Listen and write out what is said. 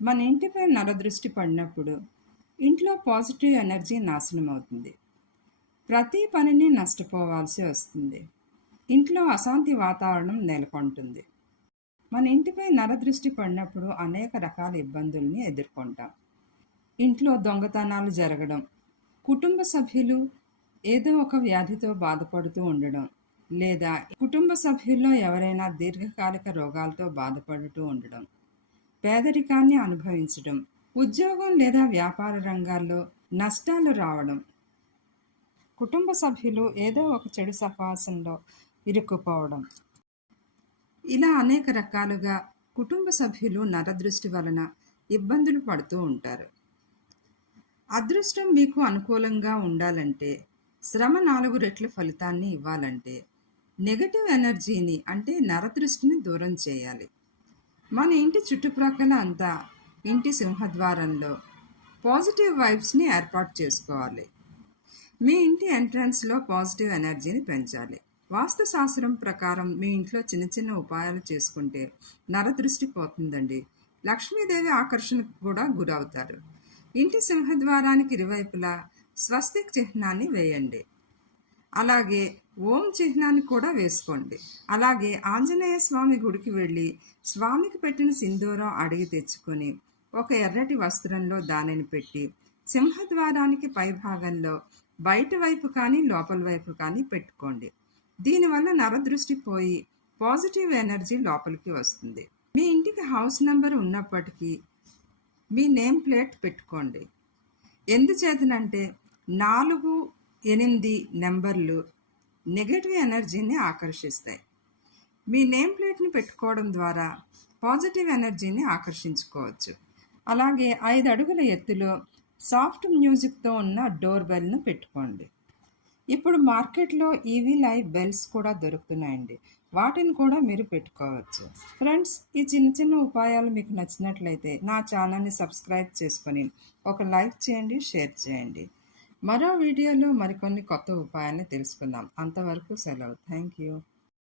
మన ఇంటిపై నరదృష్టి పడినప్పుడు ఇంట్లో పాజిటివ్ ఎనర్జీ నాశనం అవుతుంది. ప్రతి పనిని నష్టపోవాల్సి వస్తుంది. ఇంట్లో అశాంతి వాతావరణం నెలకొంటుంది. మన ఇంటిపై నరదృష్టి పడినప్పుడు అనేక రకాల ఇబ్బందుల్ని ఎదుర్కొంటాం. ఇంట్లో దొంగతనాలు జరగడం కుటుంబ సభ్యులు ఏదో ఒక వ్యాధితో బాధపడుతూ ఉండడం లేదా కుటుంబ సభ్యుల్లో ఎవరైనా దీర్ఘకాలిక రోగాలతో బాధపడుతూ ఉండడం పేదరికాన్ని అనుభవించడం ఉద్యోగం లేదా వ్యాపార రంగాల్లో నష్టాలు రావడం. కుటుంబ సభ్యులు ఏదో ఒక చెడు సహవాసంలో ఇరుక్కుపోవడం. ఇలా అనేక రకాలుగా కుటుంబ సభ్యులు నరదృష్టి వలన ఇబ్బందులు పడుతూ ఉంటారు. అదృష్టం మీకు అనుకూలంగా ఉండాలంటే శ్రమ నాలుగు రెట్ల ఫలితాన్ని ఇవ్వాలంటే నెగటివ్ ఎనర్జీని అంటే నరదృష్టిని దూరం చేయాలి. మన ఇంటి చుట్టుప్రక్కల అంతా ఇంటి సింహద్వారంలో పాజిటివ్ వైబ్స్ని ఏర్పాటు చేసుకోవాలి. మీ ఇంటి ఎంట్రన్స్లో పాజిటివ్ ఎనర్జీని పెంచాలి. వాస్తు శాస్త్రం ప్రకారం మీ ఇంట్లో చిన్న చిన్న ఉపాయాలు చేసుకుంటే నరదృష్టి పోతుందండి. లక్ష్మీదేవి ఆకర్షణకు కూడా గురవుతారు. ఇంటి సింహద్వారానికి ఇరువైపులా స్వస్తిక్ చిహ్నాన్ని వేయండి. అలాగే ఓం చిహ్నాన్ని కూడా వేసుకోండి. అలాగే ఆంజనేయ స్వామి గుడికి వెళ్ళి స్వామికి పెట్టిన సింధూరం అడిగి తెచ్చుకొని ఒక ఎర్రటి వస్త్రంలో దానిని పెట్టి సింహద్వారానికి పైభాగంలో బయట వైపు కానీ లోపల వైపు కానీ పెట్టుకోండి. దీనివల్ల నరదృష్టి పోయి పాజిటివ్ ఎనర్జీ లోపలికి వస్తుంది. మీ ఇంటికి హౌస్ నెంబర్ ఉన్నప్పటికీ మీ నేమ్ ప్లేట్ పెట్టుకోండి. ఎందుచేతనంటే నాలుగు ఎనిమిది నెంబర్లు నెగటివ్ ఎనర్జీని ఆకర్షిస్తాయి. మీ నేమ్ ప్లేట్ని పెట్టుకోవడం ద్వారా పాజిటివ్ ఎనర్జీని ఆకర్షించుకోవచ్చు. అలాగే ఐదు అడుగుల ఎత్తులో సాఫ్ట్ మ్యూజిక్తో ఉన్న డోర్ బెల్ను పెట్టుకోండి. ఇప్పుడు మార్కెట్లో ఈవీ లైవ్ బెల్స్ కూడా దొరుకుతున్నాయండి. వాటిని కూడా మీరు పెట్టుకోవచ్చు. ఫ్రెండ్స్ ఈ చిన్న చిన్న ఉపాయాలు మీకు నచ్చినట్లయితే నా ఛానల్ని సబ్స్క్రైబ్ చేసుకొని ఒక లైక్ చేయండి షేర్ చేయండి. మరో వీడియోలో మరికొన్ని కొత్త ఉపాయాన్ని తెలుసుకుందాం అంతవరకు సెలవు థ్యాంక్ యూ